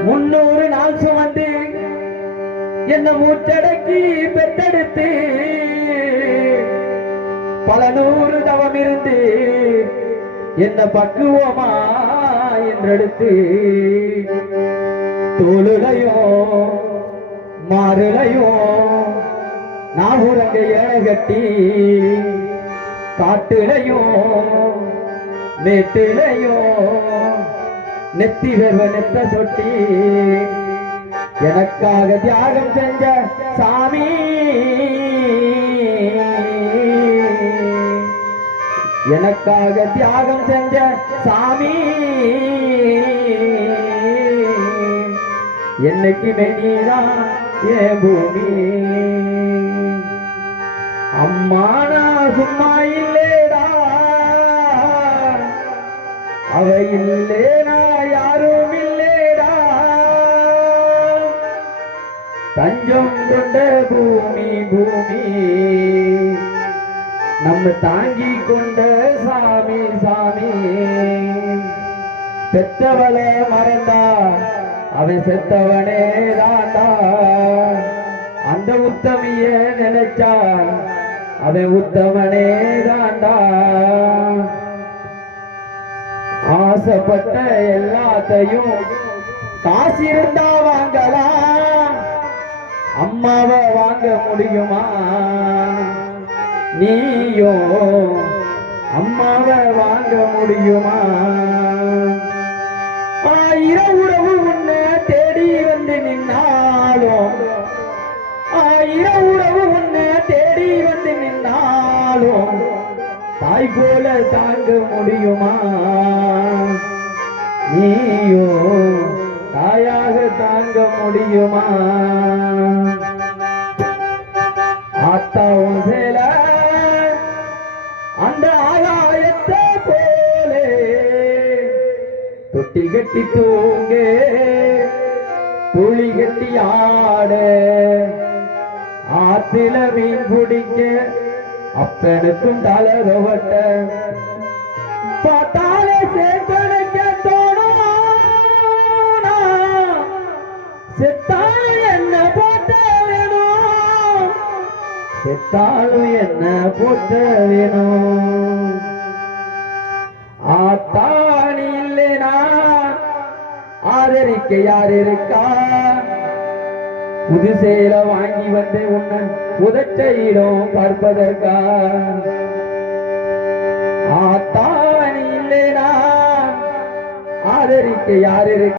300 நாள் சுமந்து என்ன மூச்சடக்கி பெத்தெடுத்து பல நூறு தவம் இருந்து என்ன பக்குவமா என்றெடுத்து தோளுலையோ மாறுலையோ நாவுரங்க ஏழை கட்டி காட்டுலையோ மேட்டுலையோ நெத்தி வெறுவ நெத்த சொட்டி எனக்காக தியாகம் செஞ்ச சாமி எனக்காக தியாகம் செஞ்ச சாமி என்னைக்குமே நீதான் என் பூமி அம்மா நான் சும்மா இல்லேடா அவ இல்லேனா யாரும் இல்லேடா தஞ்சம் கொண்ட பூமி பூமி நம்ம தாங்கி கொண்ட சாமி சாமி பெத்தவளை மறந்தா அவன் செத்தவனே தாண்டா அந்த உத்தமிய நினைச்சா அவன் உத்தமனே தாண்டா ஆசைப்பட்ட எல்லாத்தையும் காசு இருந்தா வாங்கலாம் அம்மாவை வாங்க முடியுமா நீயோ அம்மாவை வாங்க முடியுமா ஆயிரம் உறவு உன்னை தேடி வந்து நின்னாலும் ஆயிரம் உறவு உன்னை தேடி வந்து நின்னாலும் தாய் போல தாங்க முடியுமா நீயோ தாயாக தாங்க முடியுமா ஆத்தாவும் சேல அந்த ஆகாயத்தை போலே தொட்டி கட்டி தூங்க புலி கட்டி ஆட ஆத்தில மீன் பிடிக்க அப்பனுக்கும் தளரவட்ட பார்த்தாலே சேர்ப்பனுக்க தோணும் செத்தாலும் என்ன போட்ட வேணும் செத்தாலும் என்ன போட்ட வேணும் ஆத்தாணி இல்லைனா ஆதரிக்க யார் இருக்கா புது சேல வாங்கி வந்து உன்னை புதச்சையிடம் பார்ப்பதற்கா ஆத்தாணி இல்லைனா ஆதரிக்க யார் இருக்கா